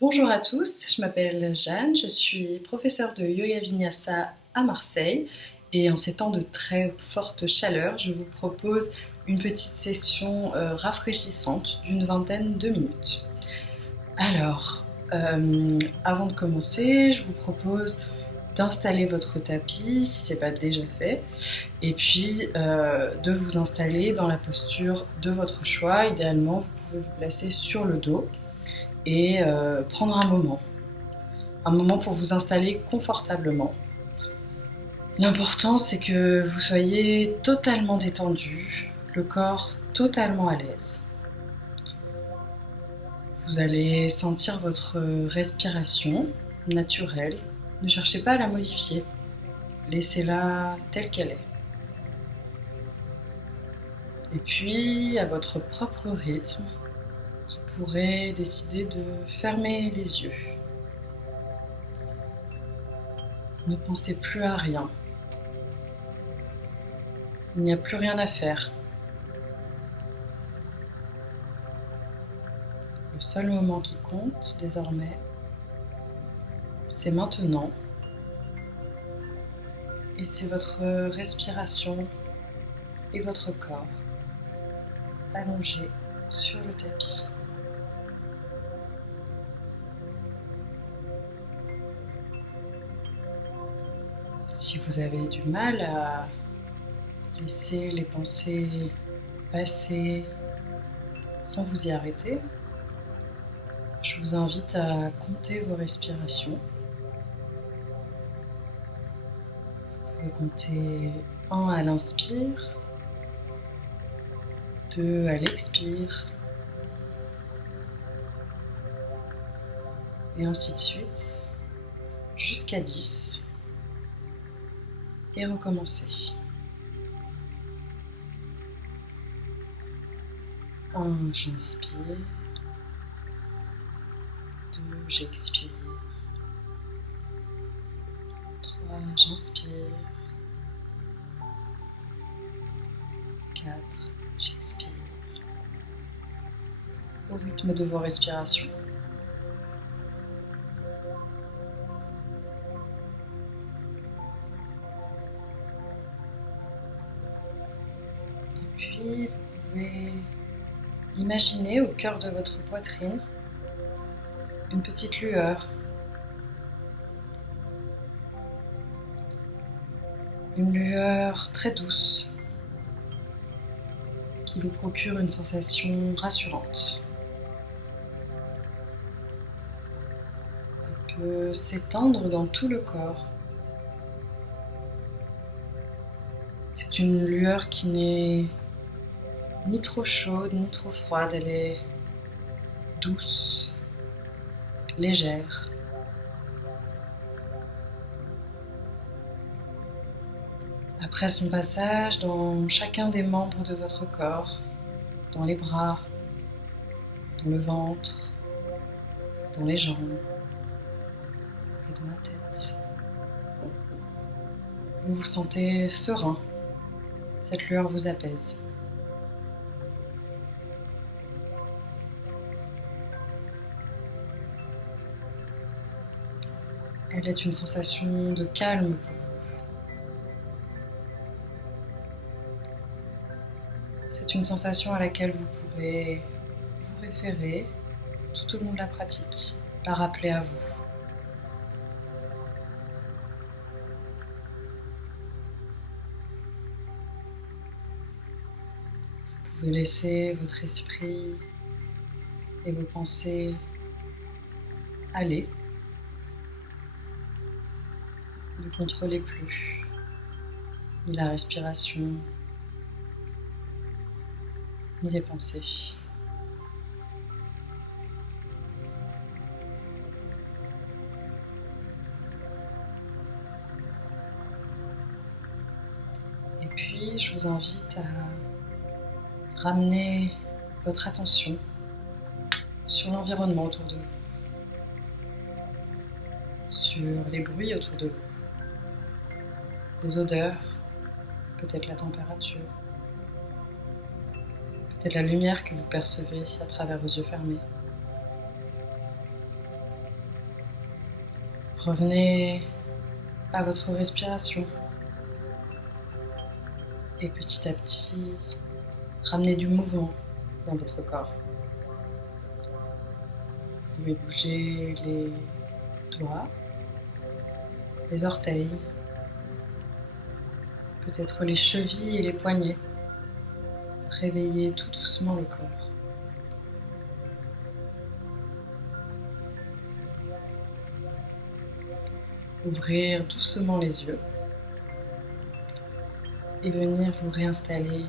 Bonjour à tous, je m'appelle Jeanne, je suis professeure de yoga vinyasa à Marseille et en ces temps de très forte chaleur, je vous propose une petite session rafraîchissante d'une vingtaine de minutes. Alors, avant de commencer, je vous propose d'installer votre tapis si ce n'est pas déjà fait et puis de vous installer dans la posture de votre choix. Idéalement, vous pouvez vous placer sur le dos et prendre un moment pour vous installer confortablement. L'important, c'est que vous soyez totalement détendu, le corps totalement à l'aise. Vous allez sentir votre respiration naturelle. Ne cherchez pas à la modifier. Laissez-la telle qu'elle est. Et puis, à votre propre rythme, vous pourrez décider de fermer les yeux. Ne pensez plus à rien. Il n'y a plus rien à faire. Le seul moment qui compte désormais, c'est maintenant. Et c'est votre respiration et votre corps allongé sur le tapis. Si vous avez du mal à laisser les pensées passer sans vous y arrêter, je vous invite à compter vos respirations. Vous pouvez compter 1 à l'inspire, 2 à l'expire, et ainsi de suite, jusqu'à 10, et recommencer. 1, j'inspire, 2, j'expire, 3, j'inspire, 4, j'expire, au rythme de vos respirations. Et puis, vous pouvez imaginer au cœur de votre poitrine une petite lueur. Une lueur très douce qui vous procure une sensation rassurante. Elle peut s'étendre dans tout le corps. C'est une lueur qui n'est ni trop chaude ni trop froide, elle est douce, légère. Après son passage dans chacun des membres de votre corps, dans les bras, dans le ventre, dans les jambes et dans la tête, vous vous sentez serein. Cette lueur vous apaise. Elle est une sensation de calme pour vous. C'est une sensation à laquelle vous pourrez vous référer tout au long de la pratique, la rappeler à vous. Vous pouvez laisser votre esprit et vos pensées aller. Ne contrôlez plus ni la respiration, ni les pensées. Et puis, je vous invite à ramener votre attention sur l'environnement autour de vous, sur les bruits autour de vous, les odeurs, peut-être la température, peut-être la lumière que vous percevez à travers vos yeux fermés. Revenez à votre respiration. Et petit à petit, ramenez du mouvement dans votre corps. Vous pouvez bouger les doigts, les orteils, peut-être les chevilles et les poignets. Réveillez tout doucement le corps. Ouvrir doucement les yeux et venir vous réinstaller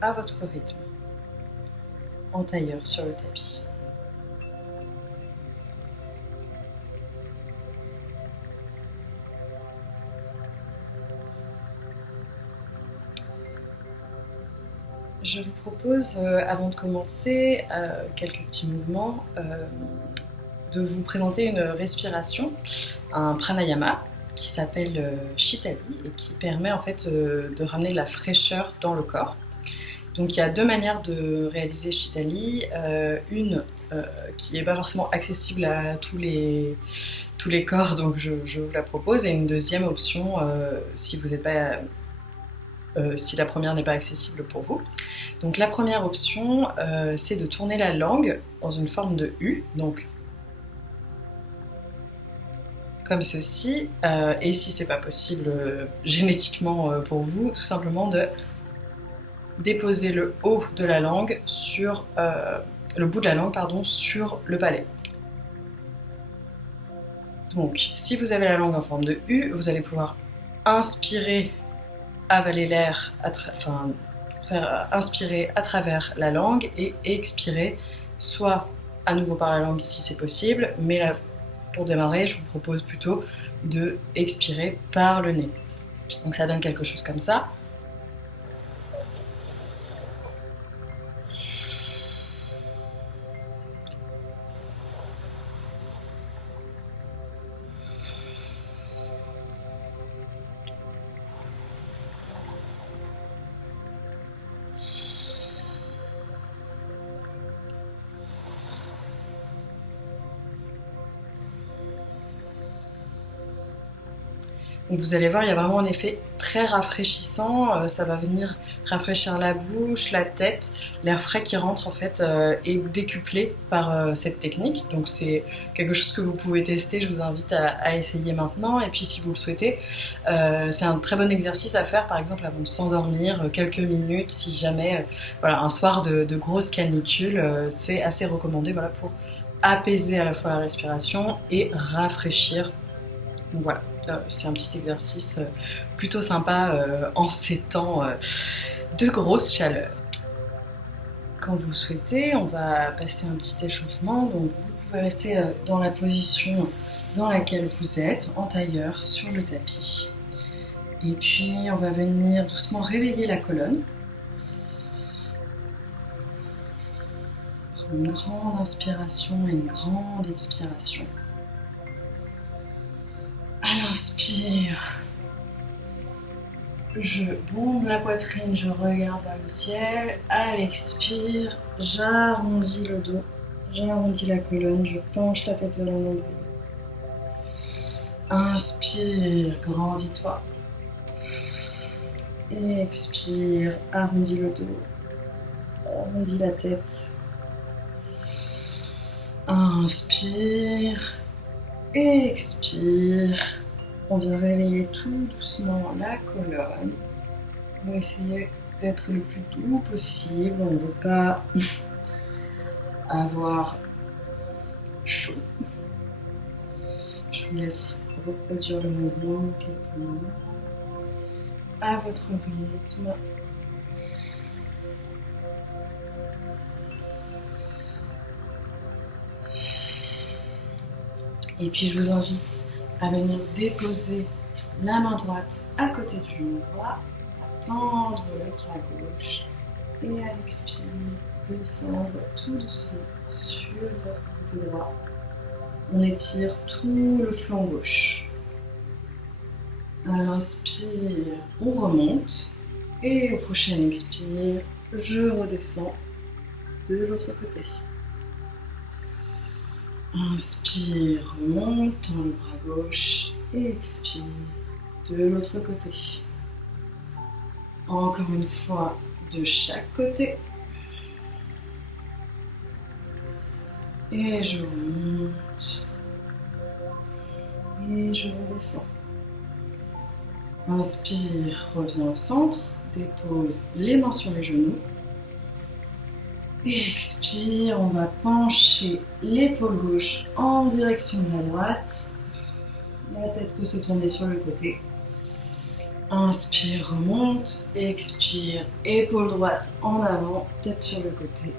à votre rythme, en tailleur sur le tapis. Je vous propose, avant de commencer, quelques petits mouvements, de vous présenter une respiration, un pranayama qui s'appelle Shitali et qui permet en fait de ramener de la fraîcheur dans le corps. Donc il y a deux manières de réaliser Shitali, une qui n'est pas forcément accessible à tous les corps, donc je vous la propose, et une deuxième option si vous n'êtes pas si la première n'est pas accessible pour vous. Donc la première option, c'est de tourner la langue dans une forme de U, donc comme ceci, et si c'est pas possible génétiquement pour vous, tout simplement de déposer le haut de la langue sur le bout de la langue, pardon, sur le palais. Donc, si vous avez la langue en forme de U, vous allez pouvoir inspirer, avaler l'air, faire inspirer à travers la langue et expirer, soit à nouveau par la langue si c'est possible, mais là, pour démarrer, je vous propose plutôt de expirer par le nez. Donc ça donne quelque chose comme ça. Donc vous allez voir, il y a vraiment un effet très rafraîchissant, ça va venir rafraîchir la bouche, la tête, l'air frais qui rentre en fait est décuplé par cette technique, donc c'est quelque chose que vous pouvez tester, je vous invite à essayer maintenant, et puis si vous le souhaitez, c'est un très bon exercice à faire par exemple avant de s'endormir, quelques minutes, si jamais, voilà, un soir de grosse canicule, c'est assez recommandé, voilà, pour apaiser à la fois la respiration et rafraîchir. Donc voilà, c'est un petit exercice plutôt sympa en ces temps de grosse chaleur. Quand vous souhaitez, on va passer un petit échauffement. Donc vous pouvez rester dans la position dans laquelle vous êtes, en tailleur, sur le tapis. Et puis on va venir doucement réveiller la colonne. Prendre une grande inspiration et une grande expiration. À l'inspire, je bombe la poitrine, je regarde vers le ciel. À l'expire, j'arrondis le dos, j'arrondis la colonne, je penche la tête vers le nombril. Inspire, grandis-toi. Expire, arrondis le dos, arrondis la tête. Inspire. Expire, on vient réveiller tout doucement la colonne. On va essayer d'être le plus doux possible, on ne veut pas avoir chaud. Je vous laisse reproduire le mouvement quelques minutes à votre rythme. Et puis je vous invite à venir déposer la main droite à côté du genou droit, à tendre le bras gauche et à l'expire, descendre tout doucement sur votre côté droit. On étire tout le flanc gauche. À l'inspire, on remonte et au prochain expire, je redescends de l'autre côté. Inspire, remonte, tends le bras gauche et expire de l'autre côté. Encore une fois, de chaque côté. Et je remonte. Et je redescends. Inspire, reviens au centre. Dépose les mains sur les genoux. Et expire, on va pencher l'épaule gauche en direction de la droite. La tête peut se tourner sur le côté. Inspire, remonte. Expire, épaule droite en avant, tête sur le côté.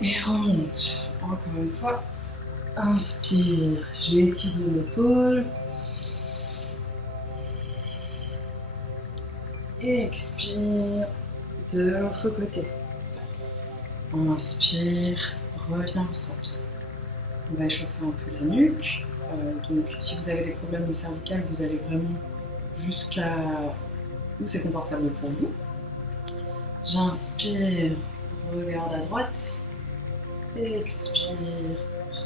Et remonte. Encore une fois. Inspire, j'étire l'épaule. Et expire de l'autre côté. Inspire, reviens au centre. On va échauffer un peu la nuque. Donc si vous avez des problèmes de cervical, vous allez vraiment jusqu'à où c'est confortable pour vous. J'inspire, regarde à droite. Et expire,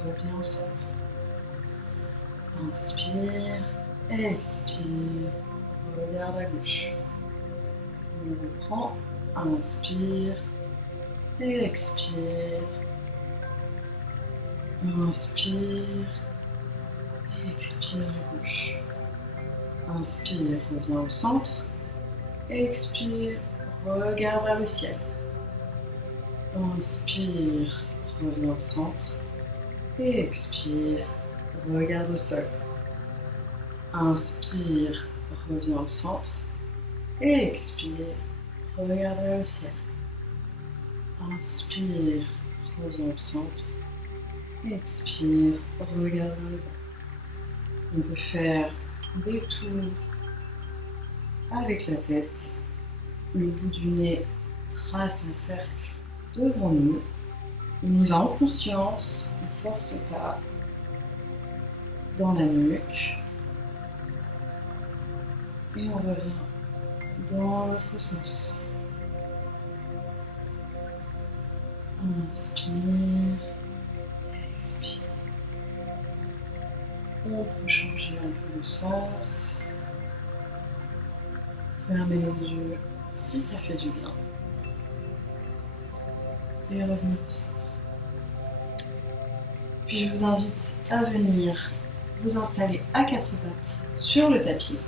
reviens au centre. Inspire, expire, regarde à gauche. On reprend, inspire, et expire. Inspire, et expire à gauche. Inspire, reviens au centre. Expire, regarde vers le ciel. Inspire, reviens au centre. Et expire, regarde au sol. Inspire, reviens au centre. Et expire, regarde vers le ciel. Inspire, reviens au centre. Expire, regarde vers le bas. On peut faire des tours avec la tête. Le bout du nez trace un cercle devant nous. On y va en conscience, on ne force pas dans la nuque. Et on revient dans l'autre sens. Inspire, expire. On peut changer un peu le sens. Fermez les yeux si ça fait du bien. Et revenir au centre. Puis je vous invite à venir vous installer à quatre pattes sur le tapis.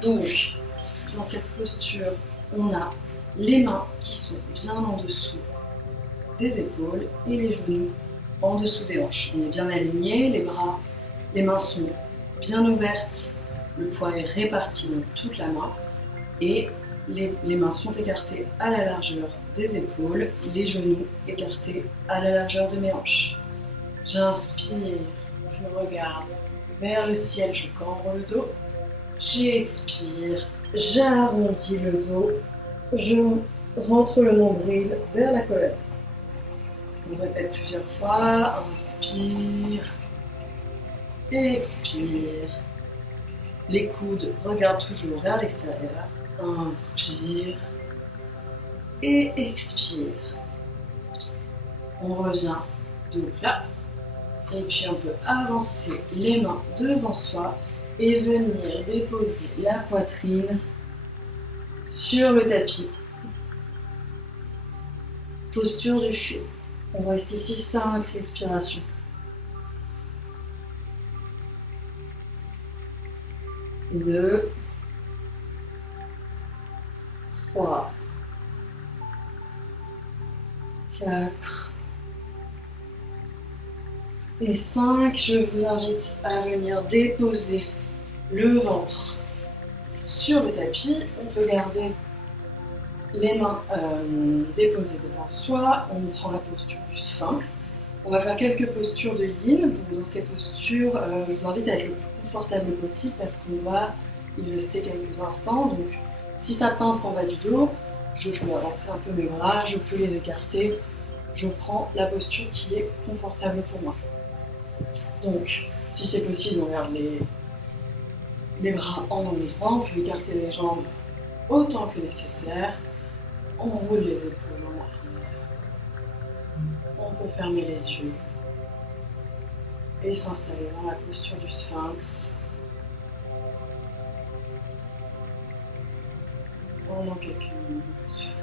Donc, dans cette posture, on a les mains qui sont bien en dessous des épaules et les genoux en dessous des hanches. On est bien aligné, les mains sont bien ouvertes, le poids est réparti dans toute la main et les mains sont écartées à la largeur des épaules, les genoux écartés à la largeur de mes hanches. J'inspire, je regarde vers le ciel, je cambre le dos. J'expire, j'arrondis le dos, je rentre le nombril vers la colonne. On répète plusieurs fois, inspire, expire. Les coudes regardent toujours vers l'extérieur. Inspire et expire. On revient dos plat et puis on peut avancer les mains devant soi et venir déposer la poitrine sur le tapis. Posture du chien. On reste ici 5 respirations. 2, 3, 4 et 5. Je vous invite à venir déposer le ventre sur le tapis. On peut garder les mains déposées devant soi. On prend la posture du sphinx. On va faire quelques postures de yin. Dans ces postures, je vous invite à être le plus confortable possible parce qu'on va y rester quelques instants. Donc, si ça pince en bas du dos, je peux avancer un peu mes bras, je peux les écarter. Je prends la posture qui est confortable pour moi. Donc, si c'est possible, on garde les bras en haut droit, on peut écarter les jambes autant que nécessaire. On roule les épaules en arrière. On peut fermer les yeux et s'installer dans la posture du sphinx pendant quelques minutes.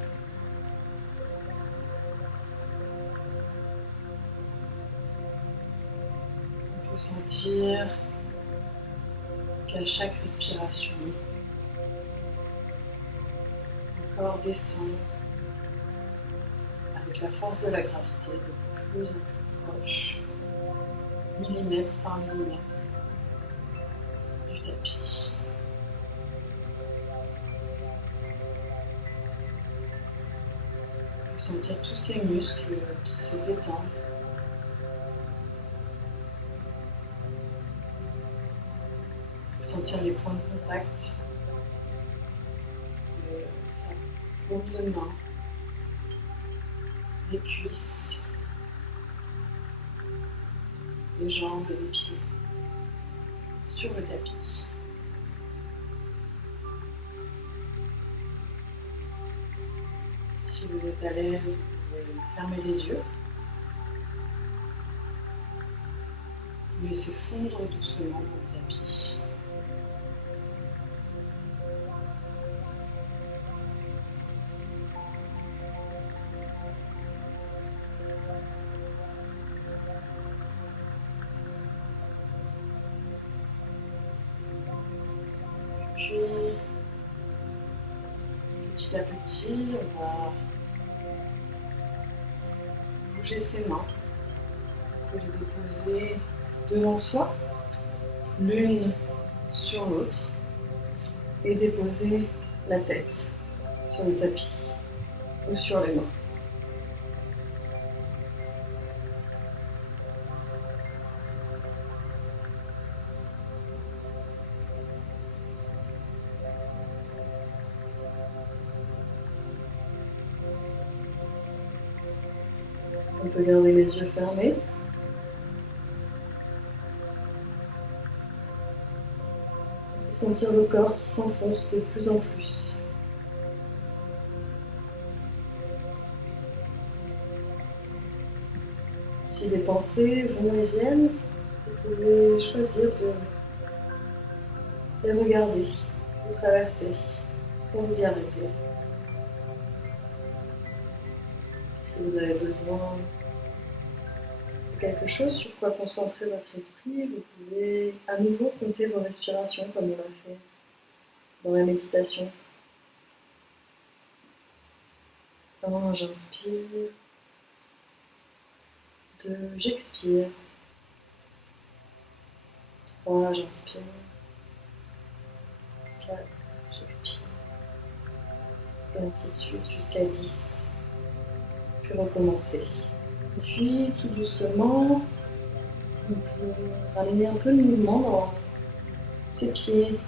On peut sentir qu'à chaque respiration, le corps descend avec la force de la gravité de plus en plus proche, millimètre par millimètre, du tapis. On peut sentir tous ces muscles qui se détendent. On peut sentir les points de contact de sa paume de main, les cuisses, les jambes et les pieds sur le tapis. Si vous êtes à l'aise, vous pouvez fermer les yeux. Vous laissez fondre doucement le tapis. Puis, petit à petit, on va bouger ses mains. Vous pouvez les déposer devant soi, l'une sur l'autre, et déposer la tête sur le tapis ou sur les mains. On peut garder les yeux fermés. On peut sentir le corps qui s'enfonce de plus en plus. Si les pensées vont et viennent, vous pouvez choisir de les regarder, de traverser, sans vous y arrêter. Si vous avez besoin de quelque chose sur quoi concentrer votre esprit, vous pouvez à nouveau compter vos respirations comme on l'a fait dans la méditation. 1, j'inspire. 2, j'expire. 3, j'inspire. 4, j'expire. Et ainsi de suite jusqu'à 10. Puis recommencer. Puis tout doucement, on peut ramener un peu de mouvement dans ses pieds,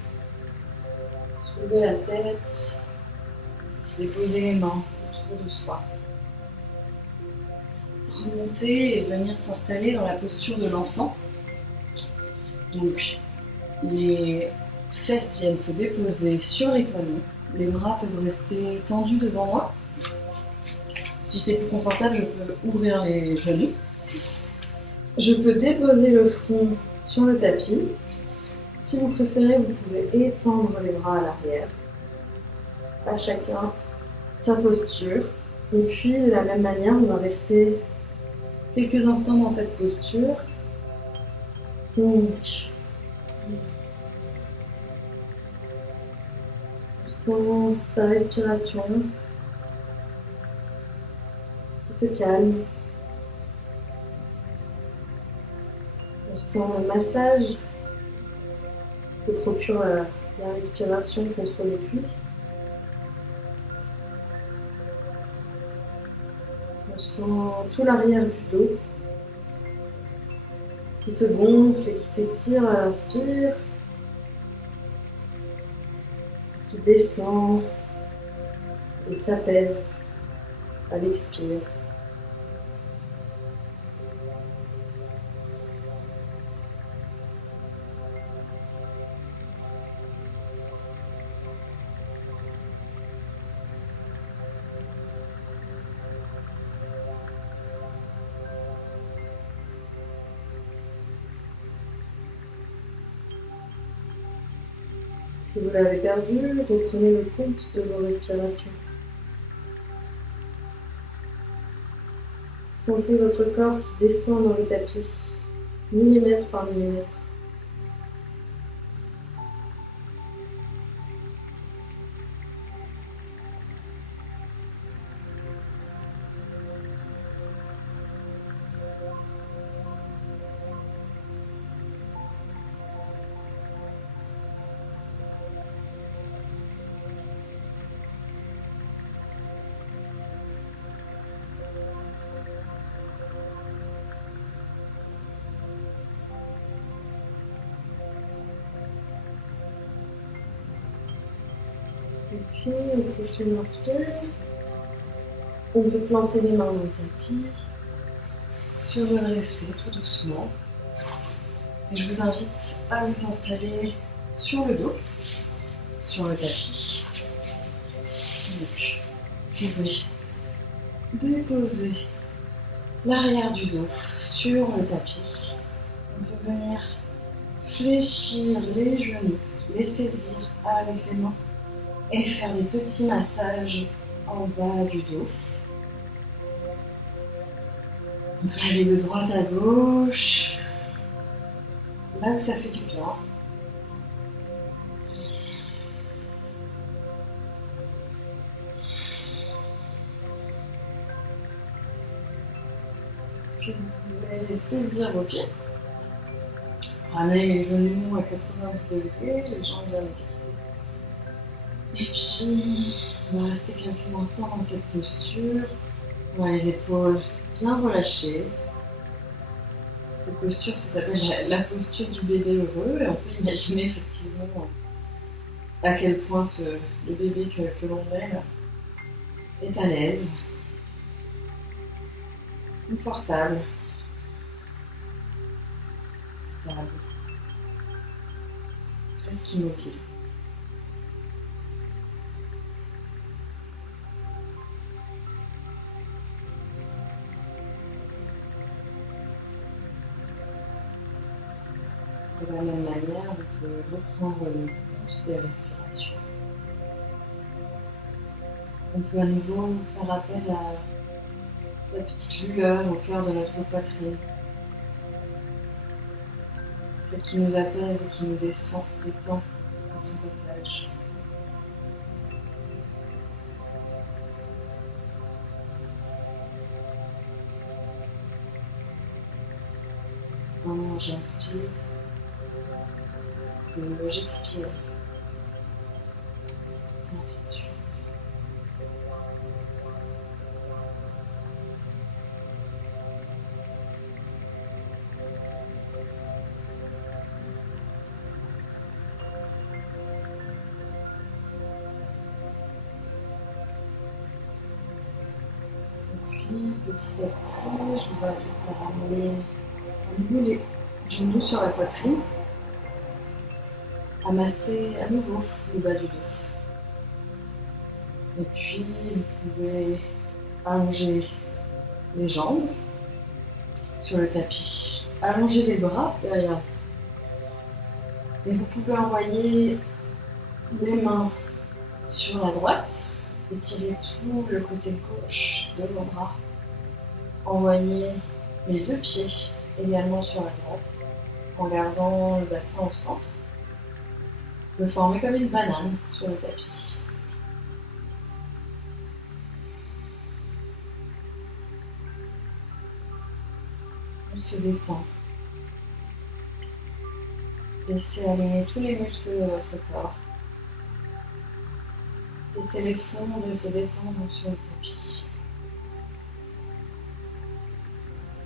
soulever la tête, déposer les mains autour de soi. Remonter et venir s'installer dans la posture de l'enfant. Donc les fesses viennent se déposer sur les talons, les bras peuvent rester tendus devant moi. Si c'est plus confortable, je peux ouvrir les genoux. Je peux déposer le front sur le tapis. Si vous préférez, vous pouvez étendre les bras à l'arrière. À chacun sa posture. Et puis, de la même manière, on va rester quelques instants dans cette posture. Donc, on sent sa respiration qui se calme. On sent le massage que procure la respiration contre les cuisses. On sent tout l'arrière du dos qui se gonfle et qui s'étire à l'inspire, qui descend et s'apaise à l'expire. Si vous l'avez perdu, reprenez le compte de vos respirations. Sentez votre corps qui descend dans le tapis, millimètre par millimètre. Et puis, au prochain inspire, on peut planter les mains dans le tapis, se redresser tout doucement. Et je vous invite à vous installer sur le dos, sur le tapis. Donc, vous pouvez déposer l'arrière du dos sur le tapis. On peut venir fléchir les genoux, les saisir avec les mains et faire des petits massages en bas du dos. On peut aller de droite à gauche, là où ça fait du bien. Puis vous pouvez saisir vos pieds. Ramenez les genoux à 90 degrés, les jambes bien écartées. Et puis, on va rester quelques instants dans cette posture. On a les épaules bien relâchées. Cette posture, ça s'appelle la posture du bébé heureux. Et on peut imaginer effectivement à quel point le bébé que l'on met là, est à l'aise, confortable, stable, presque immobile. De la même manière, vous pouvez reprendre le pouce des respirations. On peut à nouveau faire appel à la petite lueur au cœur de notre poitrine, celle qui nous apaise et qui nous détend à son passage. J'inspire, j'expire, et ainsi de suite. Puis petit à petit, je vous invite à ramener à nouveau les genoux sur la poitrine, à masser à nouveau le bas du dos. Et puis vous pouvez allonger les jambes sur le tapis, allonger les bras derrière vous. Et vous pouvez envoyer les mains sur la droite, étirer tout le côté gauche de vos bras. Envoyez les deux pieds également sur la droite, en gardant le bassin au centre. Le former comme une banane sur le tapis. On se détend. Laissez aller tous les muscles de votre corps. Laissez-les fondre et se détendre sur le tapis.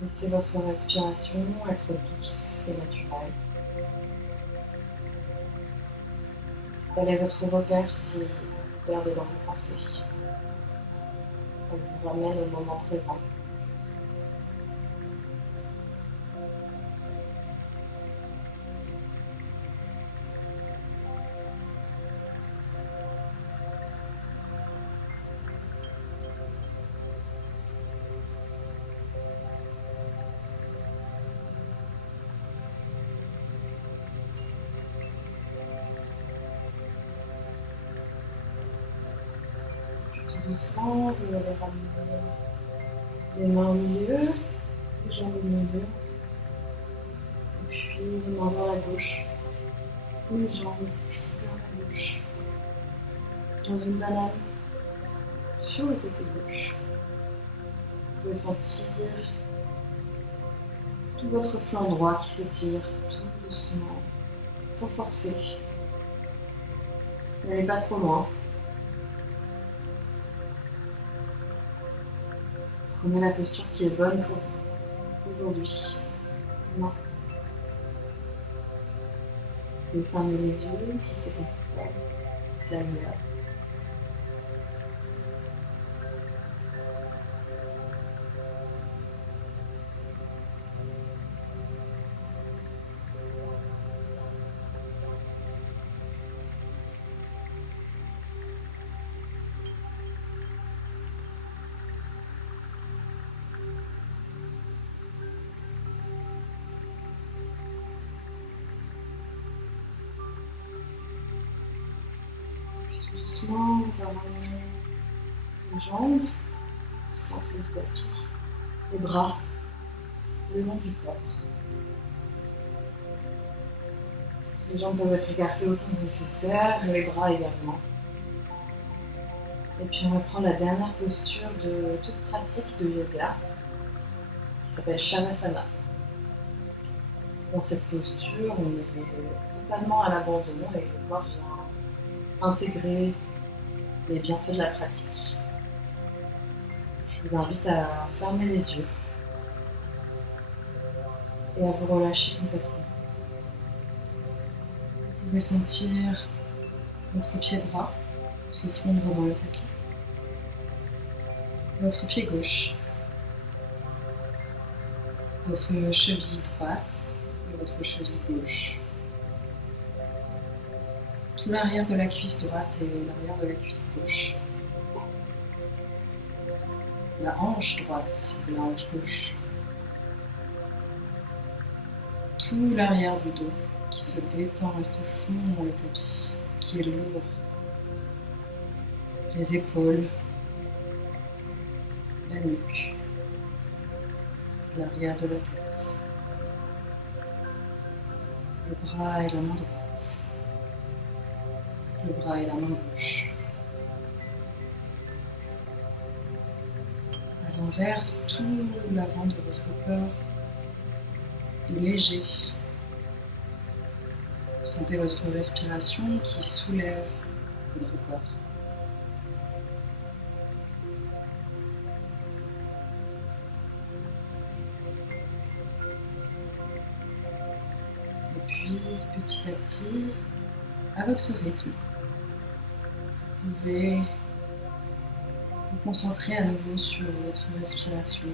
Laissez votre respiration être douce et naturelle. Quel est votre repère si vous perdez dans vos pensées? Elle vous ramène au moment présent. Tout doucement, vous allez ramener les mains au milieu, les jambes au milieu, et puis les mains vers la gauche, les jambes vers la gauche, dans une banane sur le côté gauche. Vous pouvez sentir tout votre flanc droit qui s'étire tout doucement, sans forcer. N'allez pas trop loin. Prenez la posture qui est bonne pour vous aujourd'hui. Non. Vous pouvez fermer les yeux si c'est confortable, si c'est agréable. Doucement, on va ramener les jambes au centre du tapis, les bras le long du corps. Les jambes peuvent être écartées autant que nécessaire, et les bras également. Et puis on va prendre la dernière posture de toute pratique de yoga, qui s'appelle Shavasana. Dans cette posture, on est totalement à l'abandon et le corps vient intégrer les bienfaits de la pratique. Je vous invite à fermer les yeux et à vous relâcher complètement. Vous pouvez sentir votre pied droit se fondre dans le tapis, votre pied gauche, votre cheville droite et votre cheville gauche. Tout l'arrière de la cuisse droite et l'arrière de la cuisse gauche. La hanche droite et la hanche gauche. Tout l'arrière du dos qui se détend et se fond dans le tapis, qui est lourd. Les épaules, la nuque, l'arrière de la tête, le bras et la main droite, le bras et la main gauche. À l'inverse, tout l'avant de votre corps est léger. Vous sentez votre respiration qui soulève votre corps. Et puis, petit à petit, à votre rythme, vous pouvez vous concentrer à nouveau sur votre respiration.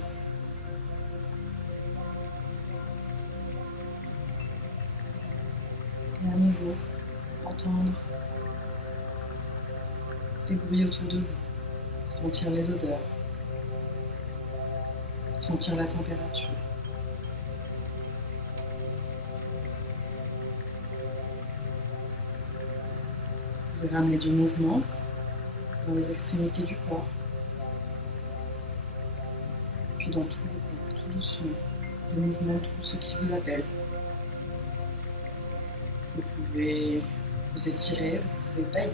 Et à nouveau, entendre les bruits autour de vous, sentir les odeurs, sentir la température. Vous pouvez ramener du mouvement dans les extrémités du corps, puis dans tout le corps, tout doucement, des mouvements, tout ce qui vous appelle. Vous pouvez vous étirer, vous pouvez bailler.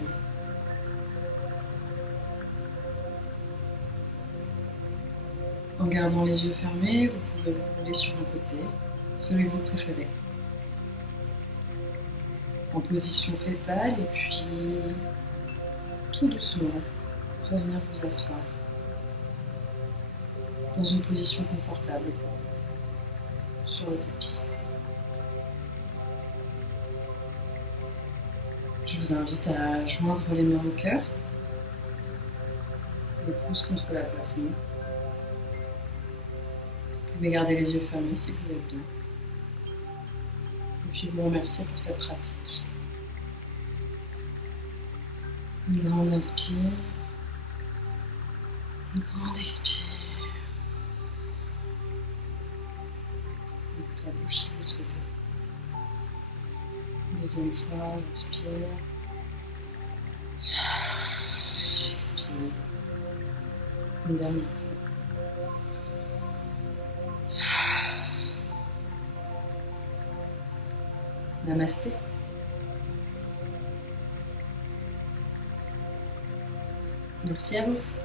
En gardant les yeux fermés, vous pouvez vous rouler sur un côté, celui que vous préférez. En position fétale et puis tout doucement revenir vous asseoir dans une position confortable pour vous, sur le tapis. Je vous invite à joindre les mains au cœur, les pouces contre la poitrine. Vous pouvez garder les yeux fermés si vous êtes bien. Et puis vous remercier pour cette pratique. Une grande inspire, une grande expire. Avec la bouche si vous souhaitez. Deuxième fois, inspire. J'expire. Une dernière fois. Namasté. Merci à vous.